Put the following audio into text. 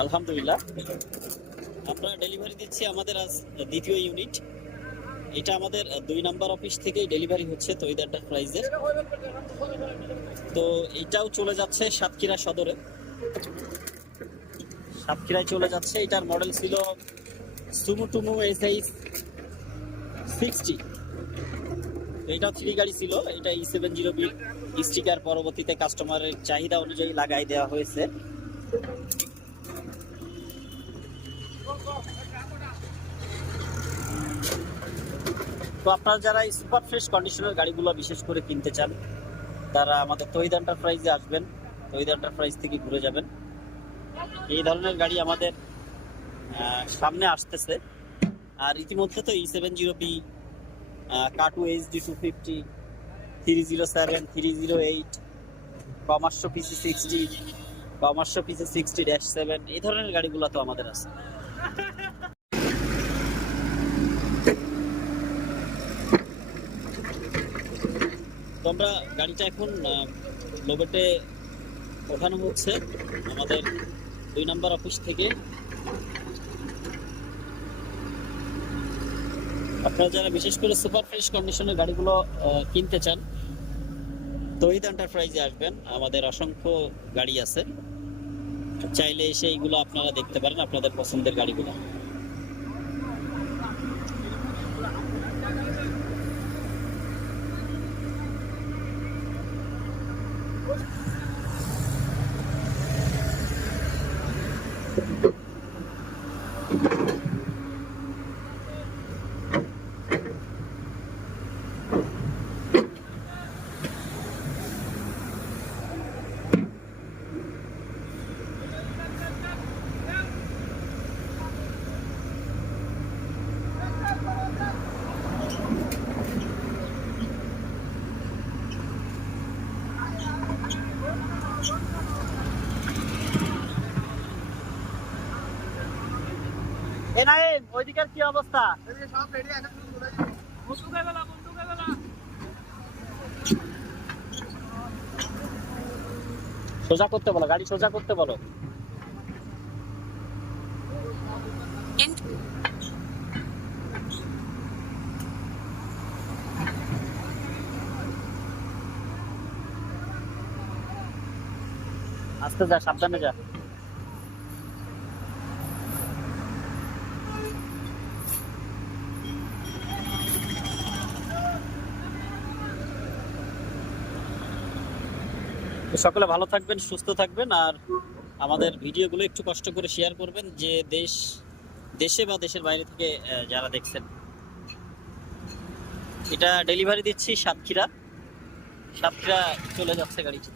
আলহামদুলিল্লাহ। আমরা ডেলিভারি দিচ্ছি আমাদের আজ দ্বিতীয় ইউনিট এটা আমাদের দুই নাম্বার অফিস থেকেই ডেলিভারি হচ্ছে তৈদ এন্টারপ্রাইজের তো এটাও চলে যাচ্ছে সাতক্ষীরা সদরে। সাতক্ষীরায় চলে যাচ্ছে। এটার মডেল ছিল সুমু টুমু এসআইস সিক্সটি এটা থ্রি গাড়ি ছিল। এটা E seven zero B sticker পরবর্তীতে কাস্টমারের চাহিদা অনুযায়ী লাগাই দেওয়া হয়েছে। তো আপনারা যারা সুপার ফ্রেশ কন্ডিশনের গাড়িগুলো বিশেষ করে কিনতে চান, তারা আমাদের তহিদ এন্টারপ্রাইজে আসবেন। তহিদ এন্টারপ্রাইজ থেকে ঘুরে যাবেন। এই ধরনের গাড়ি আমাদের সামনে আসতেছে। আর ইতিমধ্যে তো E seven zero B কাটু H D two fifty three zero seven three zero eight commercial PC sixty commercial PC sixty dash seven এই ধরনের গাড়িগুলো তো আমাদের আছে। তো আমরা গাড়িটা এখন লোবেটে ওঠানো হচ্ছে আমাদের দুই নাম্বার অফিস থেকে। আপনারা যারা বিশেষ করে সুপার ফ্রেশ কন্ডিশনের গাড়িগুলো কিনতে চান তহিদ এন্টারপ্রাইজে আসবেন। আমাদের অসংখ্য গাড়ি আছে। চাইলে এসে এইগুলো আপনারা দেখতে পারেন আপনাদের পছন্দের গাড়িগুলো। এ নাইম, ওইদিকের কি অবস্থা? সোজা করতে বলো, গাড়ি সোজা করতে বলো। আস্তে যা, সাবধানে যা। সকলে ভালো থাকবেন, সুস্থ থাকবেন আর আমাদের ভিডিওগুলো একটু কষ্ট করে শেয়ার করবেন যে দেশ, দেশে বা দেশের বাইরে থেকে যারা দেখছেন। এটা ডেলিভারি দিচ্ছি সাতক্ষীরা। সাতক্ষীরা চলে যাচ্ছে গাড়িটি।